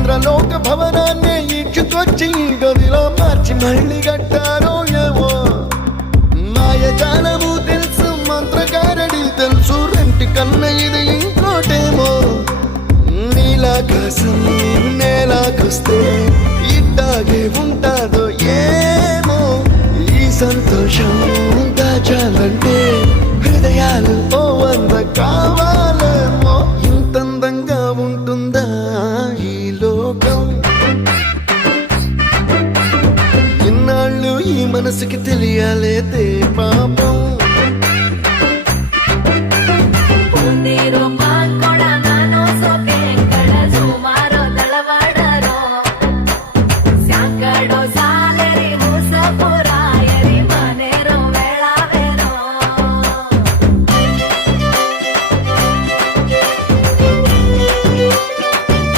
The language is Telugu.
ఇంద్రలోక భవనాన్ని ఈడ్చుకొచ్చి గదిలో మార్చి మళ్ళీ కట్టారో ఏమో మాయజాలము తెలుసు మంత్రగారడి తెలుసు రెంటి కన్న ఇది ఇంకోటేమో నీలాకాశం నేలాకొస్తే ఇట్టాగే ఉంటాదో ఏమో ఈ సంతోషం దాచాలంటే హృదయాలు ఓ వంద కావాలేమో ఇంతందంగా ఉంటుందా ఈ లోకం ఇన్నాళ్ళు ఈ మనసుకి తెలియాలేదే పాపం